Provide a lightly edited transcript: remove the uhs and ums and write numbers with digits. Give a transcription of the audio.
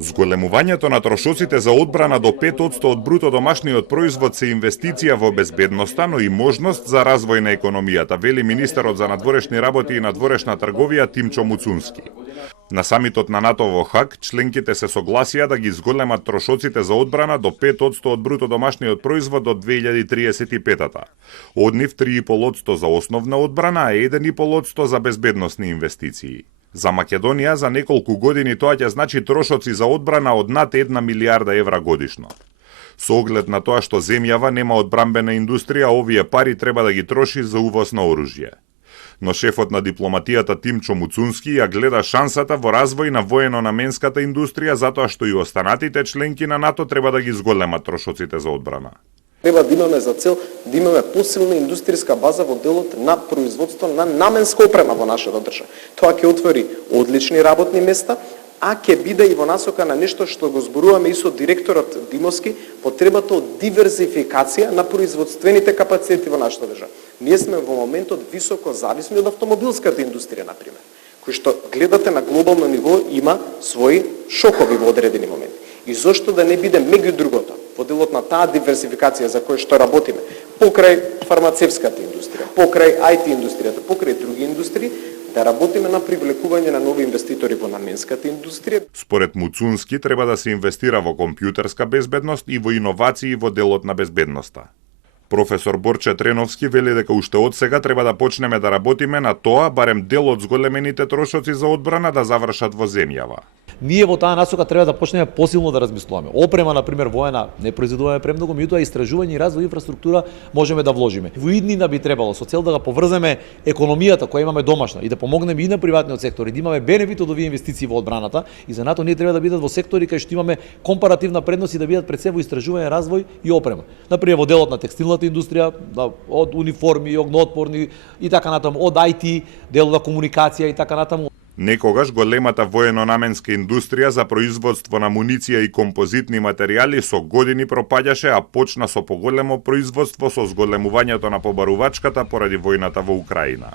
Зголемувањето на трошоците за одбрана до 5% од бруто домашниот производ се инвестиција во безбедноста, но и можност за развој на економијата, вели министерот за надворешни работи и надворешна трговија Тимчо Муцунски. На самитот на НАТО во Хаг, членките се согласија да ги зголемат трошоците за одбрана до 5% од бруто домашниот производ до 2035-та. Од нив 3,5% за основна одбрана, а 1,5% за безбедносни инвестиции. За Македонија за неколку години тоа ќе значи трошоци за одбрана од над 1 милијарда евра годишно. Со оглед на тоа што земјава нема одбрамбена индустрија, овие пари треба да ги троши за увоз на оружје. Но шефот на дипломатијата Тимчо Муцунски ја гледа шансата во развој на воено-наменската индустрија, затоа што и останатите членки на НАТО треба да ги зголемат трошоците за одбрана. Треба да имаме за цел да имаме посилна индустријска база во делот на производство на наменска опрема во нашата држава. Тоа ќе отвори одлични работни места, а ќе биде и во насока на нешто што го зборуваме и со директорот Димовски, потребата од диверзификација на производствените капацитети во нашата држава. Ние сме во моментот високо зависни од автомобилската индустрија, например, кој што гледате на глобално ниво има своји шокови во одредени моменти. И зошто да не биде меѓу другото, во делот на таа диверсификација за која што работиме, покрај фармацевската индустрија, покрај IT индустријата, покрај други индустрии, да работиме на привлекување на нови инвеститори во наменската индустрија. Според Муцунски треба да се инвестира во компјутерска безбедност и во иновации во делот на безбедноста. Професор Борче Треновски вели дека уште од сега треба да почнеме да работиме на тоа барем дел од зголемените трошоци за одбрана да завршат во земјава. Ние во таа насока треба да почнеме посилно да размислуваме. Опрема, например, воена не произведуваме премногу, меѓутоа истражување и развој инфраструктура можеме да вложиме. Во иднина би требало со цел да го поврземе економијата која имаме домашна и да помогнеме и на приватниот сектор и да имаме бенефит од овие инвестиции во одбраната и за НАТО ние треба да бидат во сектори кај што имаме компаративна предност и да бидат пред се во истражување, развој и опрема. Например, во делот на текстилната индустрија, од униформи, огнеотпорни и така натаму, од IT, дел на комуникација и така натаму. Некогаш големата воено-наменска индустрија за производство на муниција и композитни материјали со години пропаѓаше, а почна со поголемо производство со зголемувањето на побарувачката поради војната во Украина.